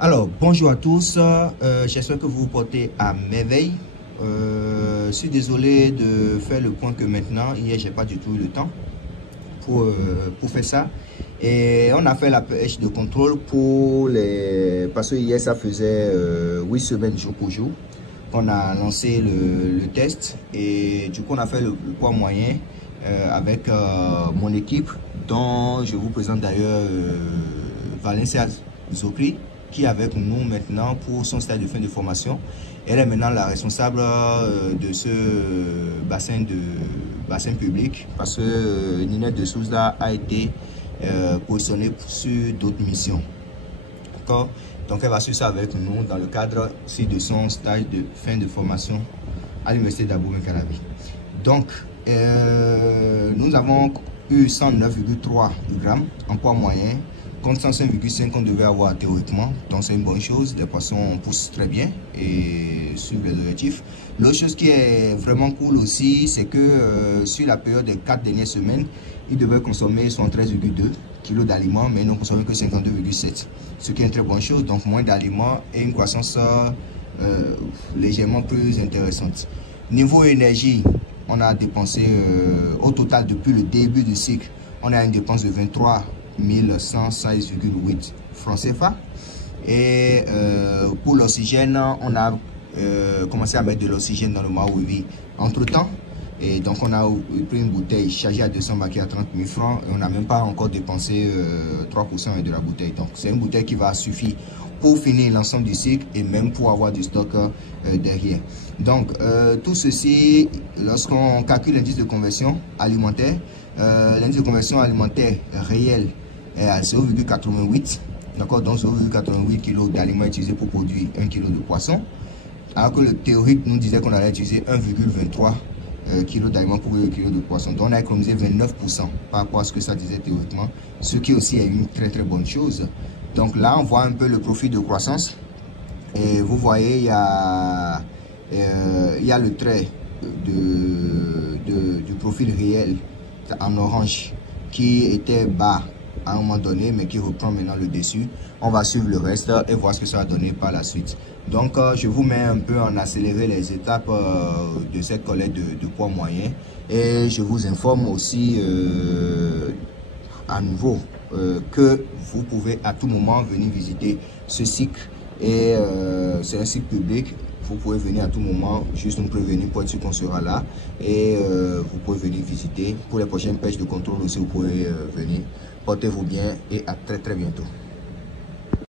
Alors, bonjour à tous, j'espère que vous vous portez à merveille. Je suis désolé de faire le point que maintenant, hier, j'ai pas du tout eu le temps pour faire ça. Et on a fait la pêche de contrôle pour les... Parce que hier, ça faisait 8 semaines jour pour jour qu'on a lancé le test. Et du coup, on a fait le poids moyen avec mon équipe, dont je vous présente d'ailleurs Valencia Zokri, qui est avec nous maintenant pour son stage de fin de formation. Elle est maintenant la responsable de ce bassin public parce que Ninette de Souza a été positionnée sur d'autres missions. D'accord? Donc elle va suivre ça avec nous dans le cadre aussi de son stage de fin de formation à l'université d'Abou-Mekalavi. Donc nous avons eu 109,3 grammes en poids moyen contre 105,5 qu'on devait avoir théoriquement. Donc c'est une bonne chose, les poissons poussent très bien et suivent les objectifs. L'autre chose qui est vraiment cool aussi, c'est que sur la période des 4 dernières semaines, ils devaient consommer 13,2 kg d'aliments, mais ils n'ont consommé que 52,7, ce qui est une très bonne chose. Donc moins d'aliments et une croissance légèrement plus intéressante. Niveau énergie, on a dépensé au total depuis le début du cycle, on a une dépense de 23 116,8 francs CFA. Et pour l'oxygène, on a commencé à mettre de l'oxygène dans le Maui entre temps. Et donc on a pris une bouteille chargée à 200 bakis à 30 000 francs et on n'a même pas encore dépensé 3% de la bouteille. Donc c'est une bouteille qui va suffire pour finir l'ensemble du cycle et même pour avoir du stock derrière. Donc tout ceci, lorsqu'on calcule l'indice de conversion alimentaire, l'indice de conversion alimentaire réel est à 0,88. D'accord, donc 0,88 kg d'aliments utilisés pour produire 1 kg de poisson. Alors que le théorique nous disait qu'on allait utiliser 1,23 kg d'aliments pour 1 kg de poisson. Donc on a économisé 29% par rapport à ce que ça disait théoriquement, ce qui aussi est une très bonne chose. Donc là on voit un peu le profil de croissance et vous voyez il y a le trait du profil réel en orange qui était bas à un moment donné mais qui reprend maintenant le dessus. On va suivre le reste et voir ce que ça va donner par la suite. Donc je vous mets un peu en accéléré les étapes de cette collecte de poids moyen et je vous informe aussi à nouveau que vous pouvez à tout moment venir visiter ce cycle et c'est un cycle public. Vous pouvez venir à tout moment, juste nous prévenir pour être sûr qu'on sera là et vous pouvez venir visiter. Pour les prochaines pêches de contrôle aussi, vous pouvez venir. Portez-vous bien et à très bientôt.